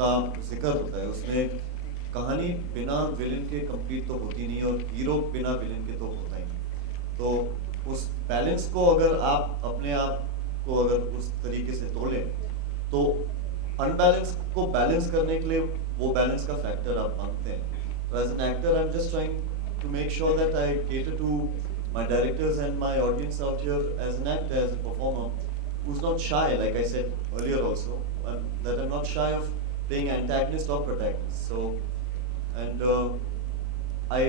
का जिक्र होता है, उसमें कहानी बिना विलन के कंप्लीट तो होती नहीं और हीरो बिना विलन के तो होता ही नहीं। तो उस बैलेंस को अगर आप अपने आप को अगर उस तरीके से तोलें तो अनबैलेंस को बैलेंस करने के लिए वो बैलेंस का फैक्टर आप मांगते हैं। तो as an actor I am just trying to make sure that I cater to my directors and my audience out here as an actor, as a performer, who's not shy, like I said earlier also, that I'm not shy of playing antagonist or protagonist. So, and I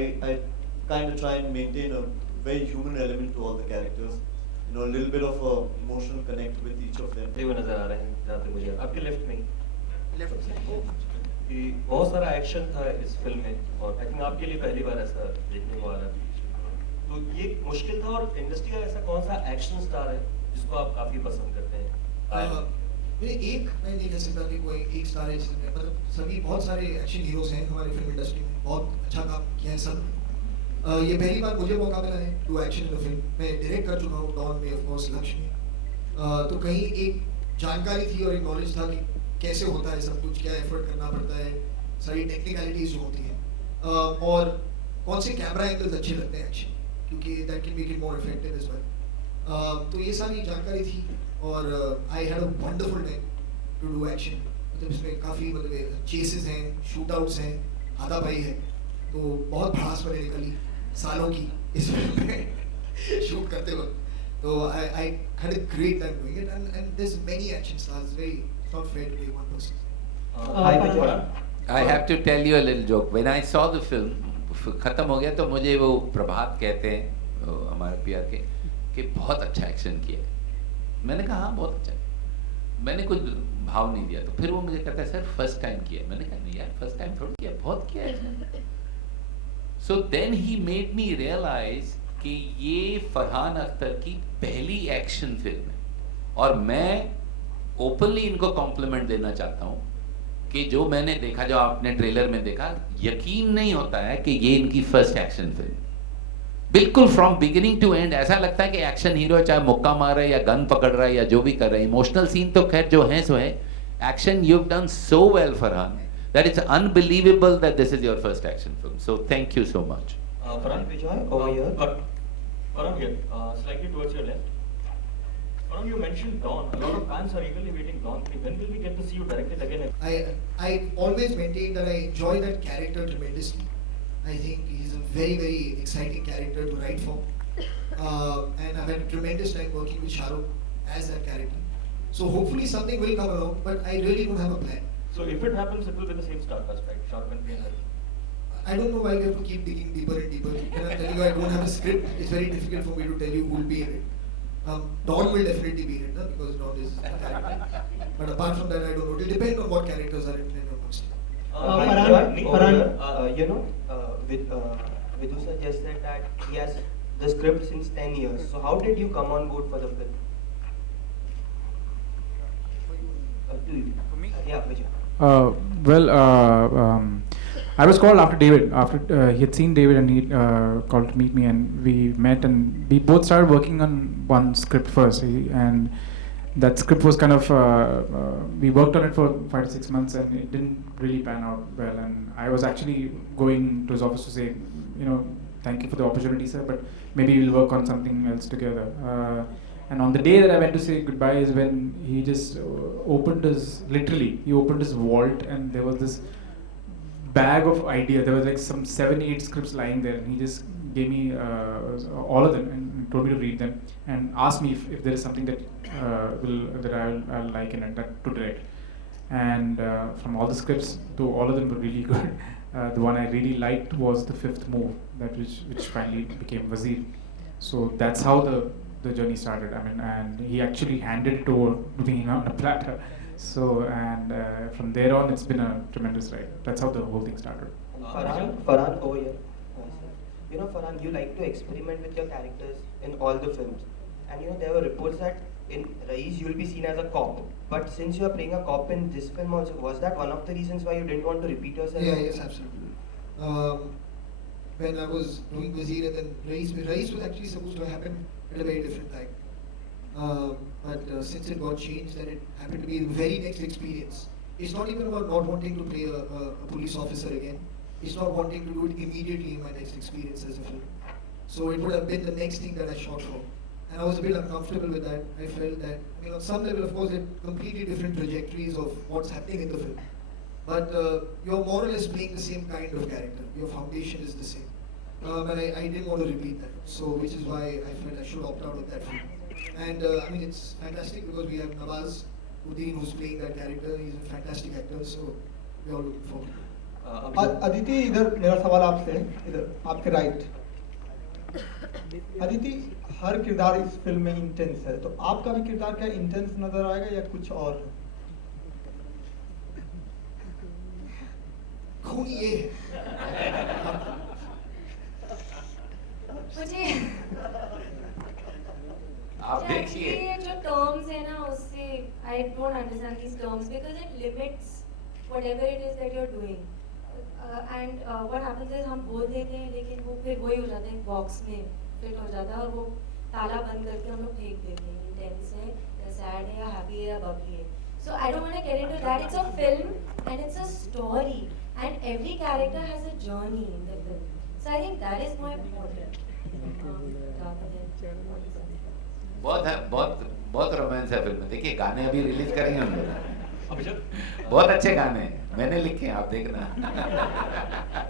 kind of try and maintain a very human element to all the characters. You know, a little bit of a emotional connect with each of them. वो नजर आ रहे हैं जहाँ तक मुझे आपके left में left कि बहुत सारा एक्शन था इस फिल्म में और आई थिंक आपके लिए पहली बार ऐसा देखने को आ रहा है, तो ये मुश्किल था। और इंडस्ट्री का ऐसा कौन सा एक्शन स्टार है जिसको आप काफी पसंद करते हैं? मैं नहीं कह सकता कि कोई एक स्टार है जिसमें, मतलब सभी बहुत सारे एक्शन हीरोज हैं हमारी फिल्म इंडस्ट्री में, बहुत अच्छा काम किया है सब। ये पहली बार मुझे मौका मिला है टू एक्शन इन फिल्म। मैं डायरेक्ट कर चुका हूँ डॉन में, ऑफ कोर्स लक्ष्य में। तो कहीं एक जानकारी थी और एक नॉलेज था कि कैसे होता है सब कुछ, क्या एफर्ट करना पड़ता है, सारी टेक्निकलिटीज जो होती हैं, और कौन से कैमरा एंगल्स अच्छे लगते हैं एक्शन, क्योंकि that can make it more effective as well. तो ये सारी जानकारी थी और I had a wonderful time to do action. मतलब इसमें काफ़ी मतलब चेसेस हैं, शूट आउट्स हैं, हाथापाई है, तो बहुत भड़ास पड़े निकली सालों की इस फिल्म में शूट करते वक्त। तो I had a great time doing it, and there's many action stars. It's not fair to be one person. I have to tell you a little joke. When I saw the film, खत्म हो गया तो मुझे वो प्रभात कहते हैं हमारे PR के कि बहुत अच्छा एक्शन किया है। मैंने कहा हाँ बहुत अच्छा है, मैंने कुछ भाव नहीं दिया। तो फिर वो मुझे कहता है सर फर्स्ट टाइम किया है। मैंने कहा नहीं यार फर्स्ट टाइम थोड़ा किया, बहुत किया है। So then he made me realize कि ये फरहान अख्तर की पहली एक्शन फिल्म है और मैं ओपनली इनको कॉम्प्लीमेंट देना चाहता हूँ कि जो मैंने देखा, जो आपने ट्रेलर में देखा, यकीन नहीं होता है कि ये इनकी फर्स्ट एक्शन फिल्म। बिल्कुल फ्रॉम बिगिनिंग टू एंड ऐसा लगता है कि एक्शन हीरो चाहे मुक्का मार रहा है या गन पकड़ रहा है या जो भी कर रहा है, इमोशनल सीन तो खैर जो है सो है। Action you have done so well Farhan that it's unbelievable that this is your first action film. So thank you so much. Farhan Vijay over here. Farhan here, slightly towards your left. Farhan, you mentioned Dawn. A lot of fans are eagerly waiting Dawn 3. When will we get to see you direct it again? I always maintain that I enjoy that character tremendously. I think he's a very, very exciting character to write for. And I've had a tremendous time working with Shahrukh as that character. So hopefully something will come along, but I really don't have a plan. So if it happens, it will be the same star cast, right? Shahrukh and Priyanka. I don't know why we have to keep digging deeper and deeper. When I'm telling you I don't have a script, it's very difficult for me to tell you who will be in it. Dawn will definitely be in it, because Dawn is a character. But apart from that, I don't know. It will depend on what characters are in it amongst it. Vidhu suggested that he has the script since 10 years. So how did you come on board for the film? For me? Yeah, Vijay. I was called after David. After he had seen David, and he called to meet me, and we met, and we both started working on one script first. And that script was kind of we worked on it for 5 to 6 months, and it didn't really pan out well. And I was actually going to his office to say, thank you for the opportunity, sir, but maybe we'll work on something else together. And on the day that I went to say goodbye is when he just opened his vault, and there was this bag of ideas. There was like some 7-8 scripts lying there, and he just gave me all of them and told me to read them and asked me if there is something that I'll like in it, that to direct. And from all the scripts, though all of them were really good, the one I really liked was the fifth move, which finally became Wazir. So that's how the journey started. I mean, and he actually handed it over to me on a platter. So, and from there on, it's been a tremendous ride. That's how the whole thing started. Farhan over here. Farhan, you like to experiment with your characters in all the films. And there were reports that in Raees you'll be seen as a cop. But since you are playing a cop in this film also, was that one of the reasons why you didn't want to repeat yourself? Yes, absolutely. When I was doing Wazir and then Raees was actually supposed to happen at a very different time. But since it got changed, then it happened to be the very next experience It's not even about not wanting to play a police officer again. It's not wanting to do it immediately in my next experience as a film. So it would have been the next thing that I shot for. And I was a bit uncomfortable with that. I felt that, on some level, of course, they're completely different trajectories of what's happening in the film. But you're more or less playing the same kind of character. Your foundation is the same. And I didn't want to repeat that. So, which is why I felt I should opt out of that film. And it's fantastic because we have Nawaz Uddin who's playing that character. He's a fantastic actor. So, we're all looking forward to it. Aditi, इधर मेरा सवाल आपसे है, इधर आपके right. Aditi, हर किरदार इस film में इंटेंस है, तो आपका भी किरदार क्या इंटेंस नजर आएगा या कुछ और? खून ये है। मुझे आप देखिए ये जो टर्म्स है ना उससे I don't understand these terms because it limits whatever it is that you are doing and what happens is हम बोल देते हैं लेकिन वो फिर वही हो जाता है बॉक्स में फिट हो जाता है और वो ताला बंद करके हम लोग फेंक देते हैं इंटेंस है या सैड है या हैप्पी है या बबली है so I don't want to get into that it's a film and it's a story and every character has a journey in the film so I think that is more important बहुत है, बहुत romance है film में। देखिए गाने अभी release करेंगे हम लोग, अभिषेक बहुत अच्छे गाने हैं, मैंने लिखे हैं, आप देखना।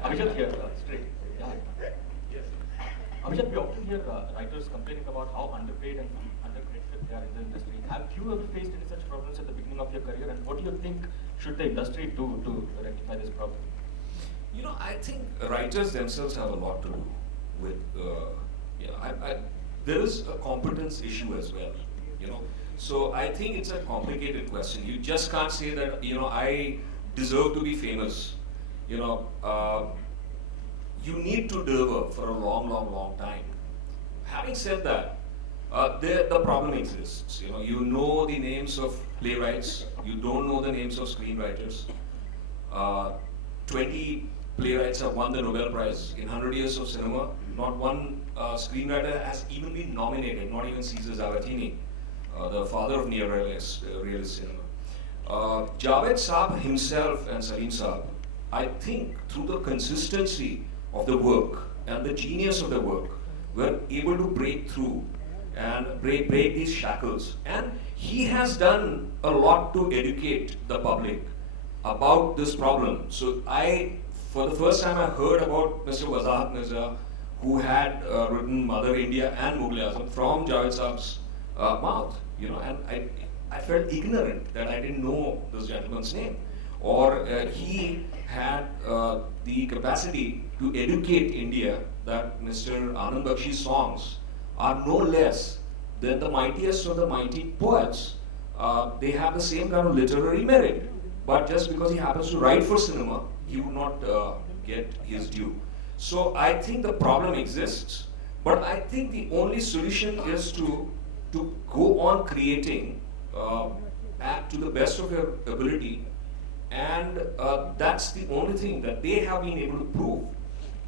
Abhishek here, straight. Yes. Abhishek, we often hear writers complaining about how underpaid and undercredited they are in the industry. Have you ever faced any such problems at the beginning of your career, and what do you think should the industry do to rectify this problem? I think writers themselves have a lot to do with, there is a competence issue as well, So I think it's a complicated question. You just can't say that, I deserve to be famous. You need to deliver for a long, long, long time. Having said that, the problem exists. You know the names of playwrights. You don't know the names of screenwriters. 20 playwrights have won the Nobel Prize in 100 years of cinema. Not one screenwriter has even been nominated, not even Cesar Zavattini, the father of neo-realist cinema. Javed Saab himself and Salim Saab, I think through the consistency of the work and the genius of the work, were able to break through and break these shackles. And he has done a lot to educate the public about this problem. So for the first time I heard about Mr. Wazir Mirza, who had written Mother India and Mughal Azam from Javed Saab's mouth, and I felt ignorant that I didn't know this gentleman's name. Or he had the capacity to educate India that Mr. Anand Bakshi's songs are no less than the mightiest of the mighty poets. They have the same kind of literary merit, but just because he happens to write for cinema, he would not get his due. So I think the problem exists, but I think the only solution is to go on creating to the best of your ability, and that's the only thing that they have been able to prove,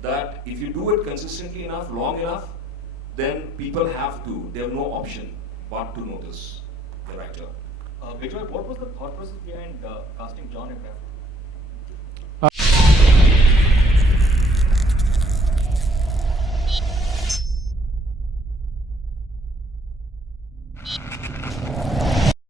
that if you do it consistently enough, long enough, then people they have no option but to notice the writer. Vijay, what was the thought process behind casting John Abraham?